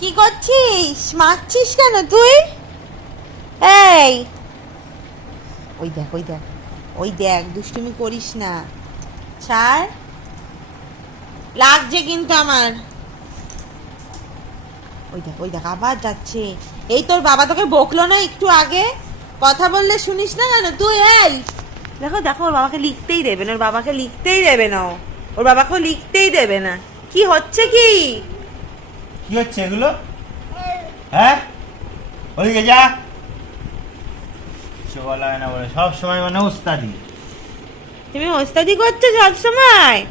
কি করছিস? মারছিস কেন তুই? এই! ওই দেখ ওই দেখ ওই দেখ, দুষ্টুমি করিস না। ছাড়। লাগছে কিন্তু আমার। ওই দেখ ওই দেখ, আবার যাচ্ছে। এই তোর বাবা তোকে বকলো না একটু আগে? কথা বললে শুনিস না কেন? তুই এই! দেখো দেখো, ওর বাবাকে লিখতেই দেবে না, ওর বাবাকে লিখতেই দেবে না। ওর বাবাকেও লিখতেই দেবে না। কি হচ্ছে কি? কি হচ্ছে এগুলো? হ্যাঁ? ওদিকে যা। কিছু বলা না বলে, সব সময় মানে উস্তাদি তুমি ওস্তাদি করছ সব সময়?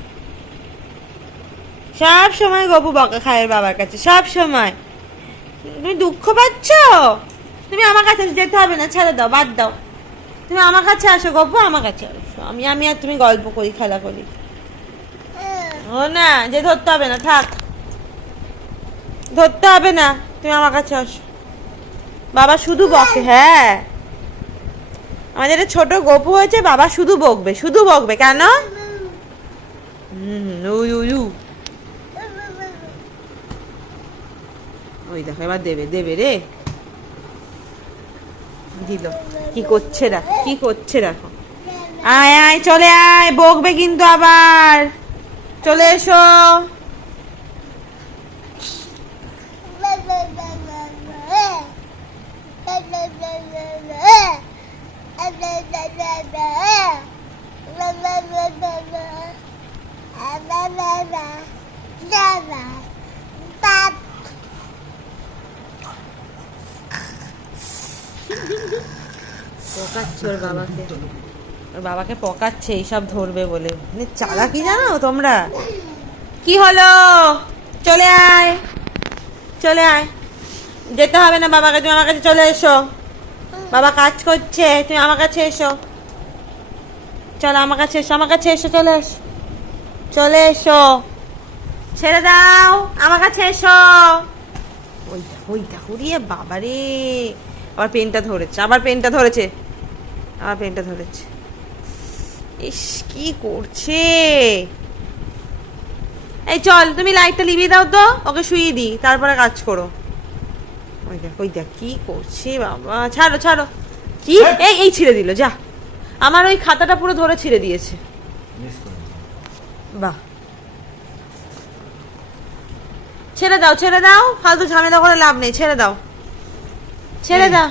সব সময় গপু বকা খায়ের বাবার কাছে, সব সময়। তুমি দুঃখ পাচ্ছ? তুমি আমার কাছে যেতে হবে না, ছেড়ে দাও, বাদ দাও। তুমি আমার কাছে আসো, গপু আমার কাছে আসো। আমি আমি আর তুমি গল্প করি, খেলা করি। ও না, যে ধরতে হবে না, থাক। ধরতে হবে না। তুমি আমার কাছে আসো। বাবা শুধু বকে হ্যাঁ। আমাদের ছোট গপু হয়েছে, বাবা শুধু বকবে শুধু বকবে। কেন। ওই দেখো, এবার দেবে দেবে রে। দিল। কি করছে দেখ কি করছে দেখো আয় আয়, চলে আয়, বকবে কিন্তু আবার। চলে এসো। পকাচ্ছে ওর বাবাকে। ওর বাবাকে পকাচ্ছে এইসব ধরবে বলে। মানে চালাকি জানো তোমরা? কি হলো? চলে আয়। চলে আয়। যেতে হবে না বাবাকে তুমি আমার কাছে চলে এসো। বাবা কাজ করছে তুমি আমার কাছে এসো। চলো আমার কাছে এসো আমার কাছে এসো চলে এসো। চলে এসো। ছেড়ে দাও আমার কাছে এসো। ওই দেখো ওই দেখো রে বাবা রে আবার পেনটা ধরেছে আবার পেনটা ধরেছে। আবার পেনটা ধরেছে ইস কি করছে? এই চল তুমি লাইটটা লিভিয়ে দাও তো ওকে শুইয়ে দিই তারপরে কাজ করো। ওই দেখ ওই দেখ কি করছে বাবা। ছাড়ো ছাড়ো। কি? এই! এই ছিঁড়ে দিল যা। আমার ওই খাতাটা পুরো ধরে ছিঁড়ে দিয়েছে। বাহ। ছেড়ে দাও ছেড়ে দাও। ফালতু ঝামেলা করে লাভ নেই ছেড়ে দাও। ছেড়ে দাও।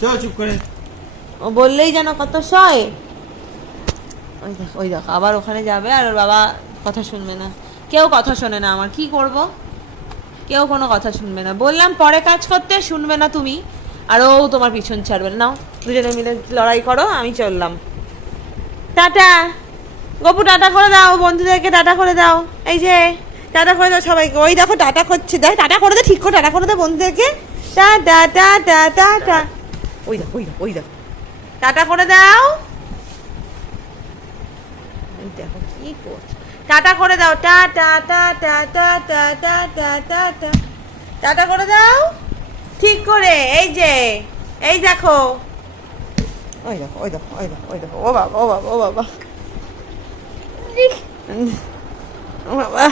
চুপ করে। ও বললেই যেন কত সয়। ওই দেখ ওই দেখ, আবার ওখানে যাবে আর ওর বাবা কথা শুনবে না। কেউ কথা শোনে না আমার, কি করব? কেউ কোনো কথা শুনবে না। বললাম, পরে কাজ করতে, শুনবে না তুমি। আর ও তোমার পিছন ছাড়বে না। নাও, দুজনে মিলে লড়াই করো, আমি চললাম। টাটা। গপু, টাটা করে দাও, বন্ধুদেরকে টাটা করে দাও। এই যে, টাটা করে দাও সবাইকে। ওই দেখো, টাটা করছে। দেখ, টাটা করে দে, ঠিক করে টাটা করে দে বন্ধুদেরকে। Ta-ta ta-ta ta-ta. ওই দেখো ওই দেখো ওই দেখো টাটা করে দাও। দেখো কি করছে। টাটা করে দাও টা টা টা টা টা টা টা টা টা টা। টাটা করে দাও। ঠিক করে এই যে এই দেখো। ওই দেখো ওই দেখো ওই দেখো ওই দেখো। ও বাবা ও বাবা ও বাবা। ও বাবা।